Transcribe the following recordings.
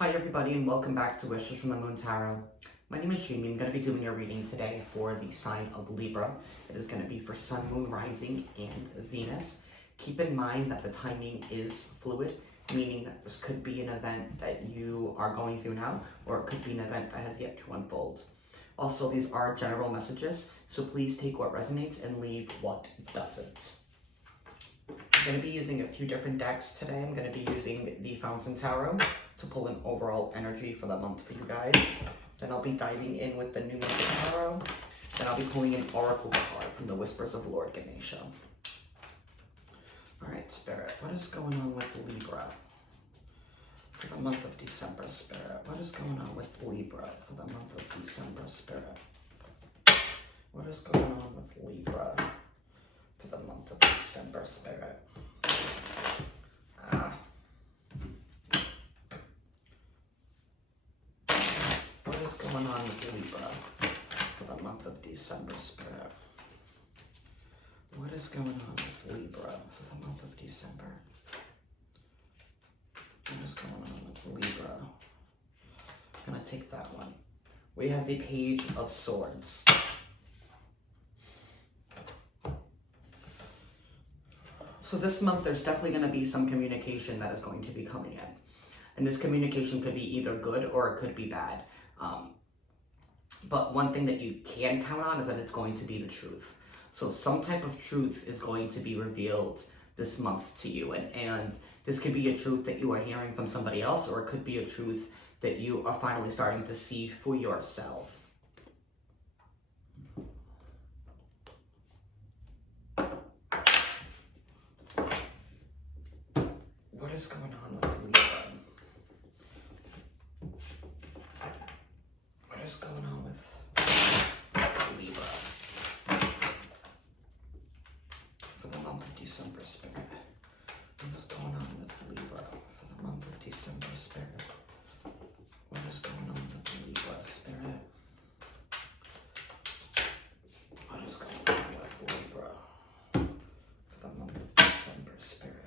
Hi everybody and welcome back to Wishes from the Moon Tarot. My name is Jamie. I'm going to be doing a reading today for the sign of Libra. It is going to be for Sun, Moon, Rising, and Venus. Keep in mind that the timing is fluid, meaning that this could be an event that you are going through now, or it could be an event that has yet to unfold. Also, these are general messages, so please take what resonates and leave what doesn't. I'm going to be using a few different decks today. I'm going to be using the Fountain Tarot to pull an overall energy for the month for you guys. Then I'll be diving in with the New Month Tarot. Then I'll be pulling an Oracle card from the Whispers of Lord Ganesha. Alright, Spirit, what is going on with Libra for the month of December, Spirit? What is going on with Libra for the month of December, Spirit? What is going on with Libra for the month of December, Spirit? What is going on with Libra for the month of December, Spirit? What is going on with Libra for the month of December? What is going on with Libra? I'm going to take that one. We have the Page of Swords. So this month, there's definitely going to be some communication that is going to be coming in. And this communication could be either good or it could be bad. But one thing that you can count on is that it's going to be the truth. So some type of truth is going to be revealed this month to you. And this could be a truth that you are hearing from somebody else, or it could be a truth that you are finally starting to see for yourself. What is going on with Libra? What is going on with Libra for the month of December, Spirit? What is going on with Libra for the month of December, Spirit? What is going on with Libra, Spirit? What is going on with Libra for the month of December, Spirit?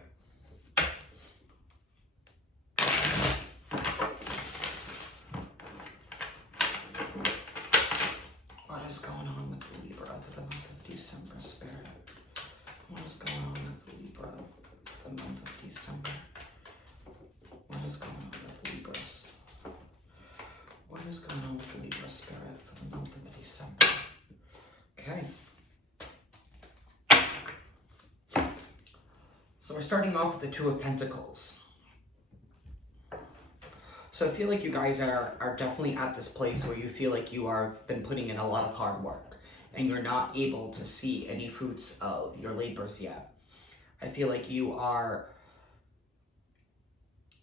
What is going on with Libra for the month of December, Spirit? What is going on with Libra for the month of December? What is going on with Libras? What is going on with Libra, Spirit, for the month of December? Okay. So we're starting off with the Two of Pentacles. So I feel like you guys are definitely at this place where you feel like you have been putting in a lot of hard work and you're not able to see any fruits of your labors yet. I feel like you are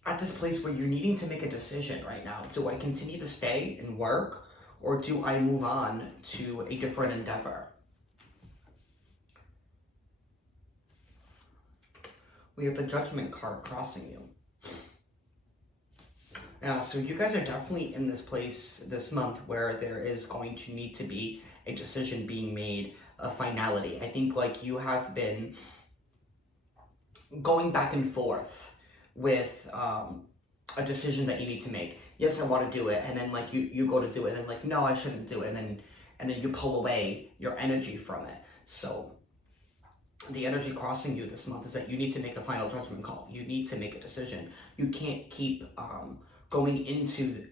at this place where you're needing to make a decision right now. Do I continue to stay and work, or do I move on to a different endeavor? We have the Judgment card crossing you. So you guys are definitely in this place this month where there is going to need to be a decision being made, a finality. I think like you have been going back and forth with a decision that you need to make. Yes, I want to do it, and then like you go to do it, and then like no, I shouldn't do it, and then you pull away your energy from it. So the energy crossing you this month is that you need to make a final judgment call. You need to make a decision. You can't keep going into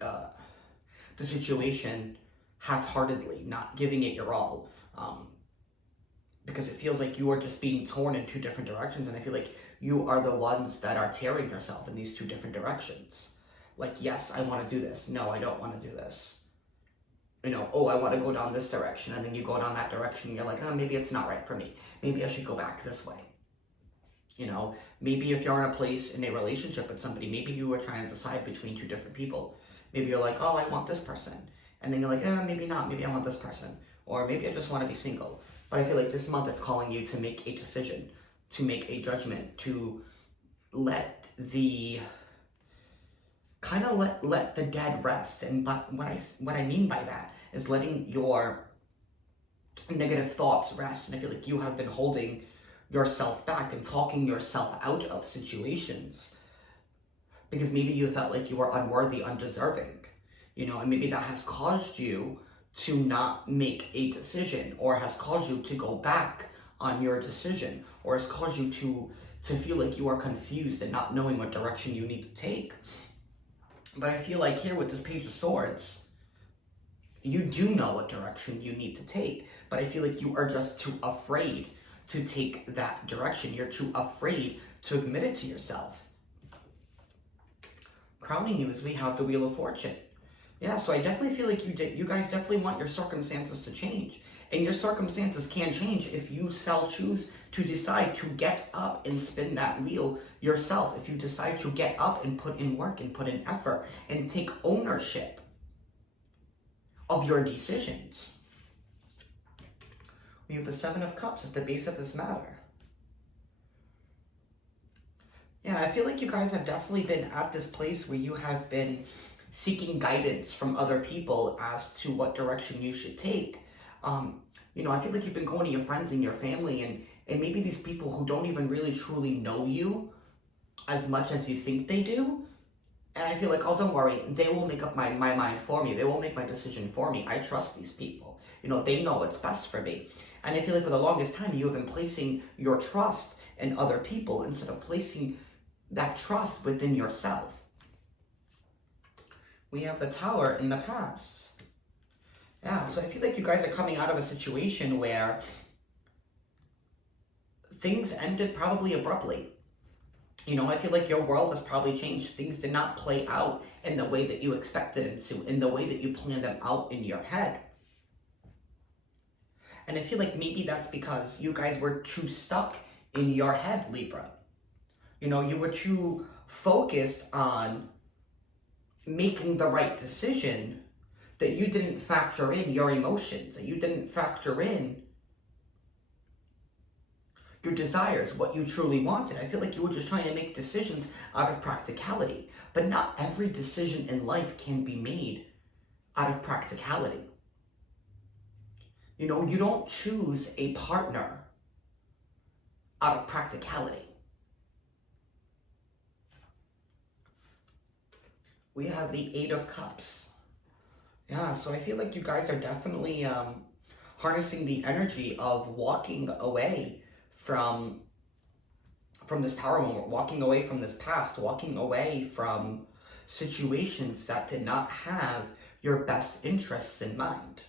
the situation half-heartedly, not giving it your all, because it feels like you are just being torn in two different directions, and I feel like you are the ones that are tearing yourself in these two different directions. Like, yes, I want to do this. No, I don't want to do this. You know, oh, I want to go down this direction, and then you go down that direction, and you're like, oh, maybe it's not right for me. Maybe I should go back this way. You know, maybe if you're in a place in a relationship with somebody, maybe you are trying to decide between two different people. Maybe you're like, oh, I want this person. And then you're like, maybe not. Maybe I want this person. Or maybe I just want to be single. But I feel like this month it's calling you to make a decision, to make a judgment, to let the, kind of let the dead rest. And but what I mean by that is letting your negative thoughts rest. And I feel like you have been holding yourself back and talking yourself out of situations because maybe you felt like you were unworthy, undeserving, you know, and maybe that has caused you to not make a decision, or has caused you to go back on your decision, or has caused you to feel like you are confused and not knowing what direction you need to take. But I feel like here with this Page of Swords, you do know what direction you need to take, but I feel like you are just too afraid to take that direction. You're too afraid to admit it to yourself. Crowning you is we have the Wheel of Fortune. Yeah, so I definitely feel like you guys definitely want your circumstances to change. And your circumstances can change if you choose to decide to get up and spin that wheel yourself. If you decide to get up and put in work and put in effort and take ownership of your decisions. We have the Seven of Cups at the base of this matter. Yeah, I feel like you guys have definitely been at this place where you have been seeking guidance from other people as to what direction you should take. You know, I feel like you've been going to your friends and your family, and maybe these people who don't even really truly know you as much as you think they do. And I feel like, oh, don't worry, they will make up my mind for me. They will make my decision for me. I trust these people. You know, they know what's best for me. And I feel like for the longest time, you have been placing your trust in other people instead of placing that trust within yourself. We have the Tower in the past. Yeah, so I feel like you guys are coming out of a situation where things ended probably abruptly. You know, I feel like your world has probably changed. Things did not play out in the way that you expected them to, in the way that you planned them out in your head. And I feel like maybe that's because you guys were too stuck in your head, Libra. You know, you were too focused on making the right decision that you didn't factor in your emotions, that you didn't factor in your desires, what you truly wanted. I feel like you were just trying to make decisions out of practicality. But not every decision in life can be made out of practicality. You know, you don't choose a partner out of practicality. We have the Eight of Cups. Yeah, so I feel like you guys are definitely harnessing the energy of walking away from this Tower moment, walking away from this past, walking away from situations that did not have your best interests in mind.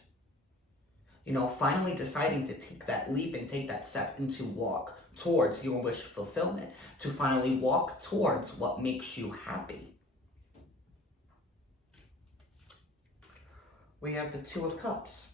You know, finally deciding to take that leap and take that step and to walk towards your wish fulfillment, to finally walk towards what makes you happy. We have the Two of Cups.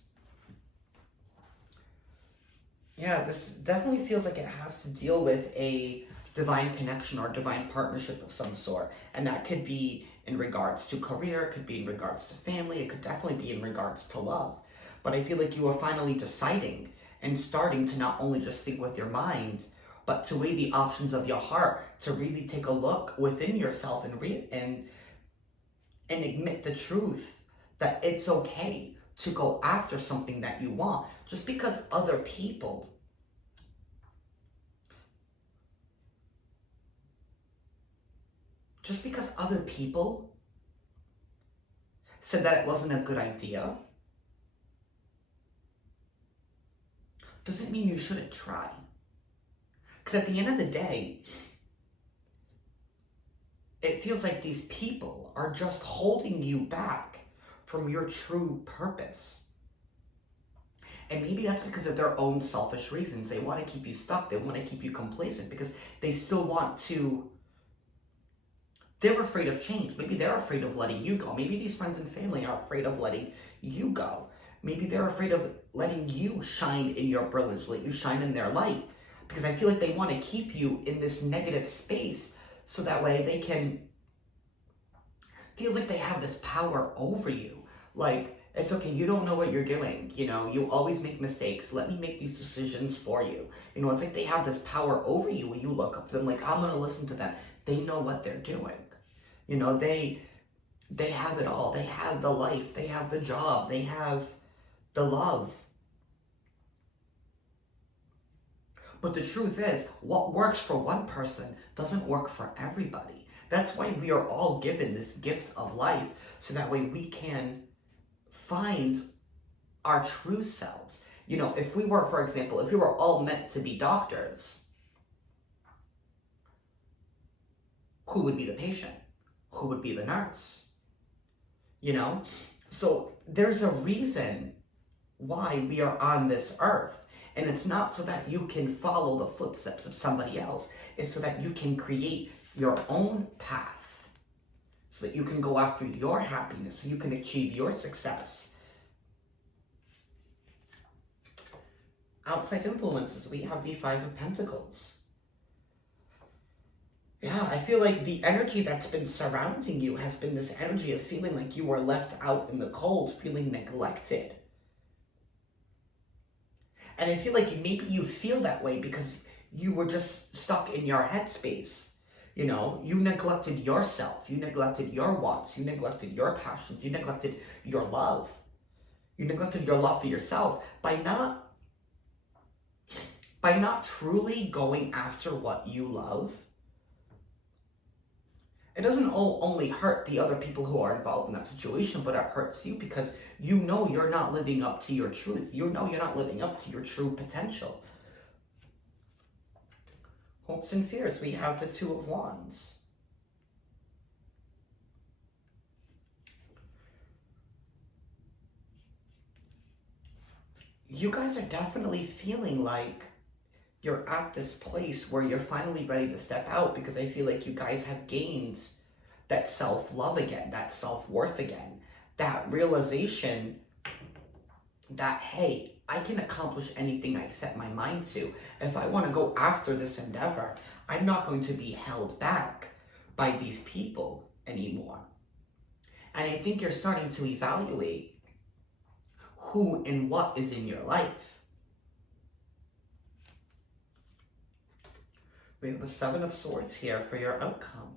Yeah, this definitely feels like it has to deal with a divine connection or divine partnership of some sort. And that could be in regards to career, it could be in regards to family, it could definitely be in regards to love. But I feel like you are finally deciding and starting to not only just think with your mind, but to weigh the options of your heart, to really take a look within yourself and admit the truth that it's okay to go after something that you want. Just because other people said that it wasn't a good idea, doesn't mean you shouldn't try. Because at the end of the day, it feels like these people are just holding you back from your true purpose. And maybe that's because of their own selfish reasons. They want to keep you stuck. They want to keep you complacent because they still want to... They're afraid of change. Maybe they're afraid of letting you go. Maybe these friends and family are afraid of letting you go. Maybe they're afraid of letting you shine in your brilliance, let you shine in their light. Because I feel like they want to keep you in this negative space so that way they can... Feels like they have this power over you. Like, it's okay, you don't know what you're doing. You know, you always make mistakes. Let me make these decisions for you. You know, it's like they have this power over you when you look up to them. Like, I'm going to listen to them. They know what they're doing. You know, they have it all. They have the life. They have the job. They have the love. But the truth is, what works for one person doesn't work for everybody. That's why we are all given this gift of life, so that way we can find our true selves. You know, if we were, for example, if we were all meant to be doctors, who would be the patient? Who would be the nurse? You know? So there's a reason why we are on this earth. And it's not so that you can follow the footsteps of somebody else. It's so that you can create your own path. So that you can go after your happiness. So you can achieve your success. Outside influences, we have the Five of Pentacles. Yeah, I feel like the energy that's been surrounding you has been this energy of feeling like you were left out in the cold, feeling neglected. And I feel like maybe you feel that way because you were just stuck in your headspace. You know, you neglected yourself, you neglected your wants, you neglected your passions, you neglected your love. You neglected your love for yourself by not truly going after what you love. It doesn't only hurt the other people who are involved in that situation, but it hurts you because you know you're not living up to your truth. You know you're not living up to your true potential. Hopes and fears, we have the Two of Wands. You guys are definitely feeling like you're at this place where you're finally ready to step out, because I feel like you guys have gained that self-love again, that self-worth again, that realization that, hey, I can accomplish anything I set my mind to. If I want to go after this endeavor, I'm not going to be held back by these people anymore. And I think you're starting to evaluate who and what is in your life. We have the Seven of Swords here for your outcome.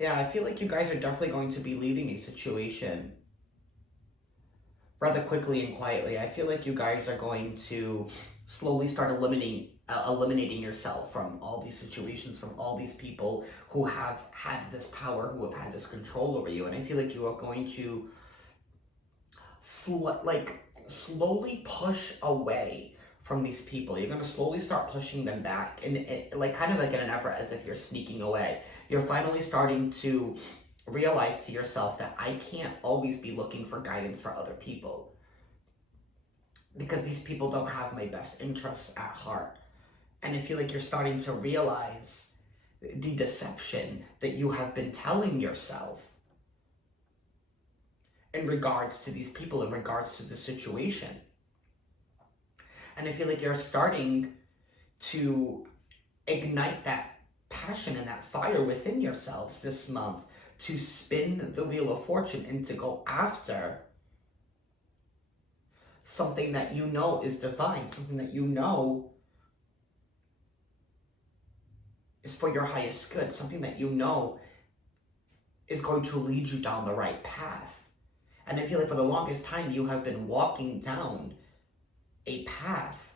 Yeah, I feel like you guys are definitely going to be leaving a situation rather quickly and quietly. I feel like you guys are going to slowly start eliminating yourself from all these situations, from all these people who have had this power, who have had this control over you. And I feel like you are going to slowly push away from these people. You're going to slowly start pushing them back, and like kind of like in an effort as if you're sneaking away. You're finally starting to realize to yourself that I can't always be looking for guidance for other people, because these people don't have my best interests at heart. And I feel like you're starting to realize the deception that you have been telling yourself in regards to these people, in regards to the situation. And I feel like you're starting to ignite that passion and that fire within yourselves this month to spin the Wheel of Fortune and to go after something that you know is divine, something that you know is for your highest good, something that you know is going to lead you down the right path. And I feel like for the longest time, you have been walking down a path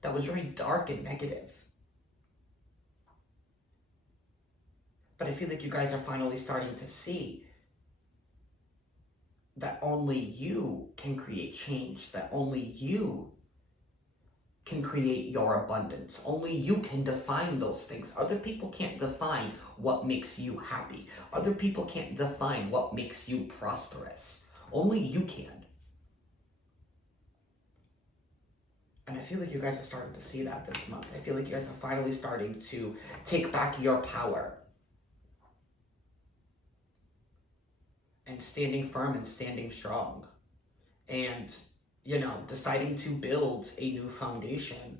that was very dark and negative. But I feel like you guys are finally starting to see that only you can create change, that only you can create your abundance. Only you can define those things. Other people can't define what makes you happy. Other people can't define what makes you prosperous. Only you can. And I feel like you guys are starting to see that this month. I feel like you guys are finally starting to take back your power. And standing firm and standing strong. And, you know, deciding to build a new foundation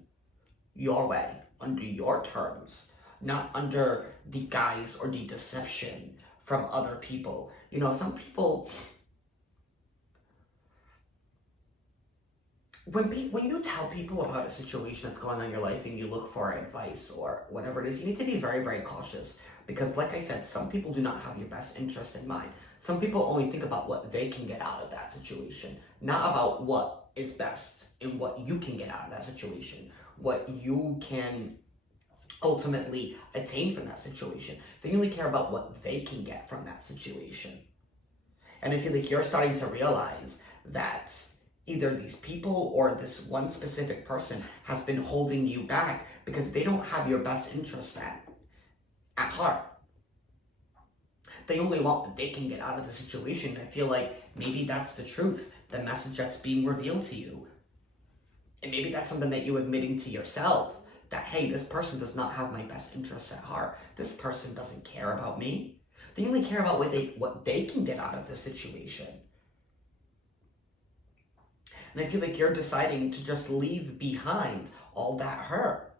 your way, under your terms, not under the guise or the deception from other people. You know, some people, when you tell people about a situation that's going on in your life and you look for advice or whatever it is, you need to be very, very cautious. Because like I said, some people do not have your best interest in mind. Some people only think about what they can get out of that situation, not about what is best and what you can get out of that situation, what you can ultimately attain from that situation. They only care about what they can get from that situation. And I feel like you're starting to realize that either these people or this one specific person has been holding you back because they don't have your best interests at heart. They only want what they can get out of the situation. I feel like maybe that's the truth, the message that's being revealed to you. And maybe that's something that you're admitting to yourself, that, hey, this person does not have my best interests at heart. This person doesn't care about me. They only care about what they can get out of the situation. And I feel like you're deciding to just leave behind all that hurt.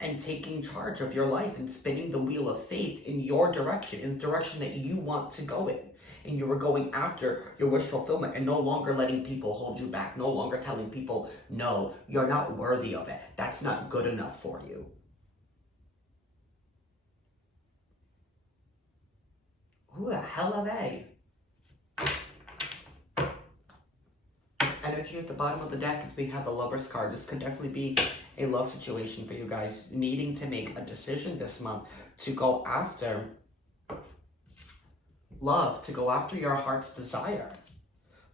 And taking charge of your life and spinning the wheel of faith in your direction, in the direction that you want to go in. And you were going after your wish fulfillment and no longer letting people hold you back, no longer telling people, no, you're not worthy of it. That's not good enough for you. Who the hell are they? Energy at the bottom of the deck is we have the Lover's card. This could definitely be a love situation for you guys, needing to make a decision this month to go after love, to go after your heart's desire,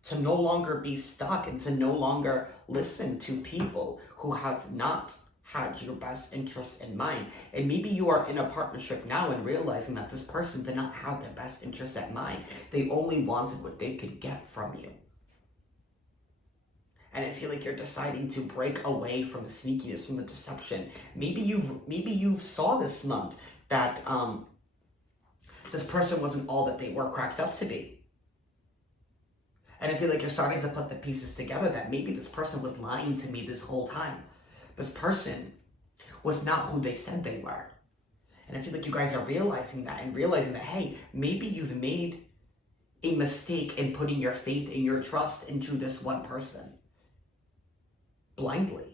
to no longer be stuck and to no longer listen to people who have not had your best interests in mind. And maybe you are in a partnership now and realizing that this person did not have their best interests at mind. They only wanted what they could get from you. And I feel like you're deciding to break away from the sneakiness, from the deception. Maybe you've saw this month that this person wasn't all that they were cracked up to be. And I feel like you're starting to put the pieces together that maybe this person was lying to me this whole time. This person was not who they said they were. And I feel like you guys are realizing that and realizing that, hey, maybe you've made a mistake in putting your faith and your trust into this one person blindly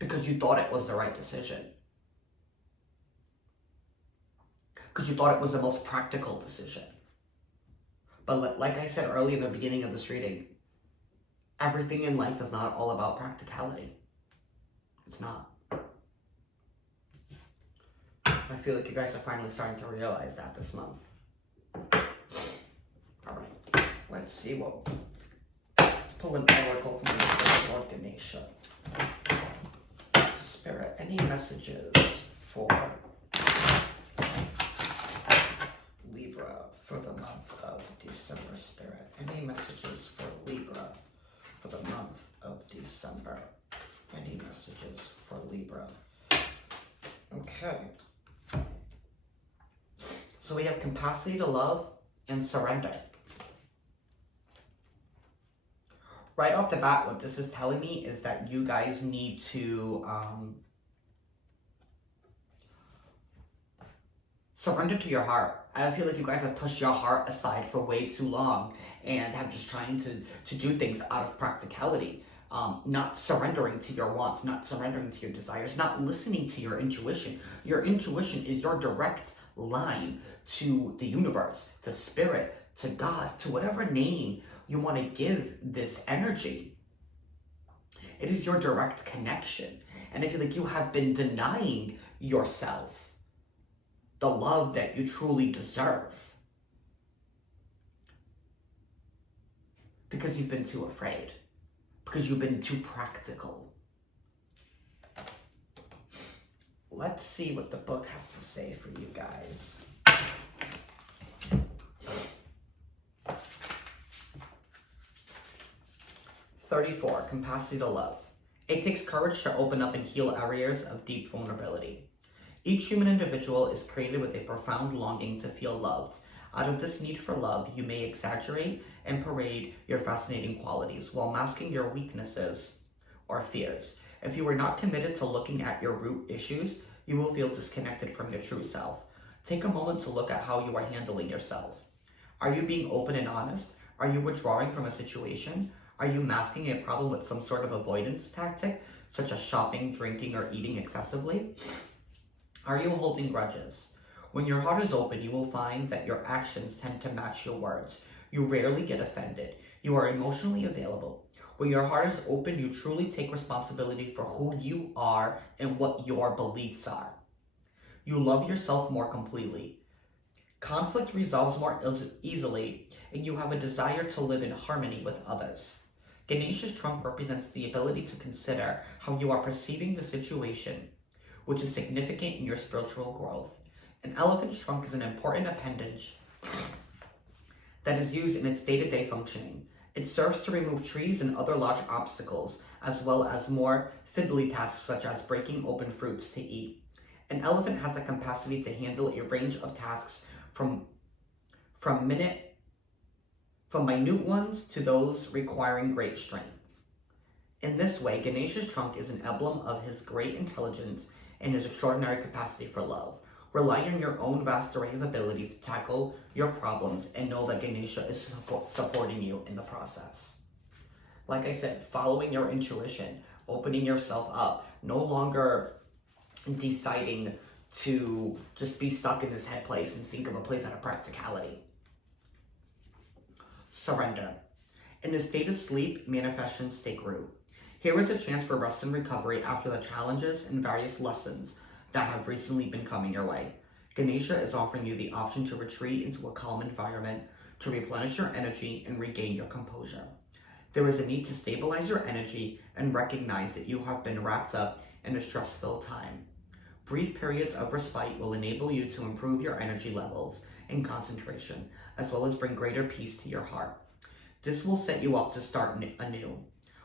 because you thought it was the right decision. Because you thought it was the most practical decision. But like I said earlier in the beginning of this reading, everything in life is not all about practicality. It's not. I feel like you guys are finally starting to realize that this month. Alright, let's see what... Let's pull an oracle from the Lord Ganesha. Spirit, any messages for Libra for the month of December? Spirit, any messages for Libra for the month of December? Any messages for Libra? Okay. So we have capacity to love and surrender. Right off the bat, what this is telling me is that you guys need to surrender to your heart. I feel like you guys have pushed your heart aside for way too long and have just trying to do things out of practicality. Not surrendering to your wants, not surrendering to your desires, not listening to your intuition. Your intuition is your direct line to the universe, to spirit, to God, to whatever name you want to give this energy. It is your direct connection. And I feel like you have been denying yourself the love that you truly deserve because you've been too afraid, because you've been too practical. Let's see what the book has to say for you guys. (34) Capacity to love. It takes courage to open up and heal areas of deep vulnerability. Each human individual is created with a profound longing to feel loved. Out of this need for love, you may exaggerate and parade your fascinating qualities while masking your weaknesses or fears. If you are not committed to looking at your root issues, you will feel disconnected from your true self. Take a moment to look at how you are handling yourself. Are you being open and honest? Are you withdrawing from a situation? Are you masking a problem with some sort of avoidance tactic, such as shopping, drinking, or eating excessively? Are you holding grudges? When your heart is open, you will find that your actions tend to match your words. You rarely get offended. You are emotionally available. When your heart is open, you truly take responsibility for who you are and what your beliefs are. You love yourself more completely. Conflict resolves more easily, and you have a desire to live in harmony with others. Ganesha's trunk represents the ability to consider how you are perceiving the situation, which is significant in your spiritual growth. An elephant's trunk is an important appendage that is used in its day-to-day functioning. It serves to remove trees and other large obstacles, as well as more fiddly tasks such as breaking open fruits to eat. An elephant has the capacity to handle a range of tasks from minute ones to those requiring great strength. In this way, Ganesha's trunk is an emblem of his great intelligence and his extraordinary capacity for love. Rely on your own vast array of abilities to tackle your problems and know that Ganesha is supporting you in the process. Like I said, following your intuition, opening yourself up, no longer deciding to just be stuck in this head place and think of a place out of practicality. Surrender. In the state of sleep, manifestations take root. Here is a chance for rest and recovery after the challenges and various lessons that have recently been coming your way. Ganesha is offering you the option to retreat into a calm environment, to replenish your energy and regain your composure. There is a need to stabilize your energy and recognize that you have been wrapped up in a stress-filled time. Brief periods of respite will enable you to improve your energy levels and concentration, as well as bring greater peace to your heart. This will set you up to start anew.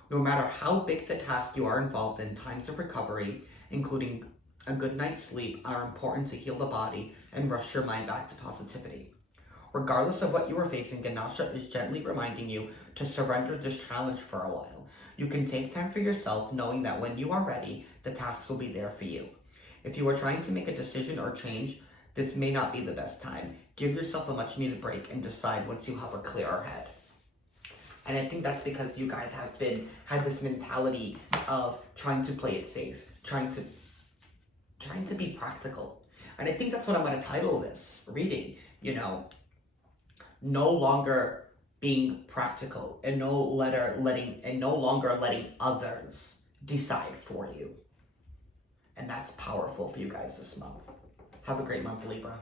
No matter how big the task you are involved in, times of recovery, including a good night's sleep, are important to heal the body and rush your mind back to positivity. Regardless of what you are facing, Ganesha is gently reminding you to surrender this challenge for a while. You can take time for yourself, knowing that when you are ready, the tasks will be there for you. If you are trying to make a decision or change, this may not be the best time. Give yourself a much-needed break and decide once you have a clearer head. And I think that's because you guys have had this mentality of trying to play it safe, trying to be practical. And I think that's what I'm going to title this reading, no longer being practical and no longer letting others decide for you. And that's powerful for you guys this month. Have a great month, Libra.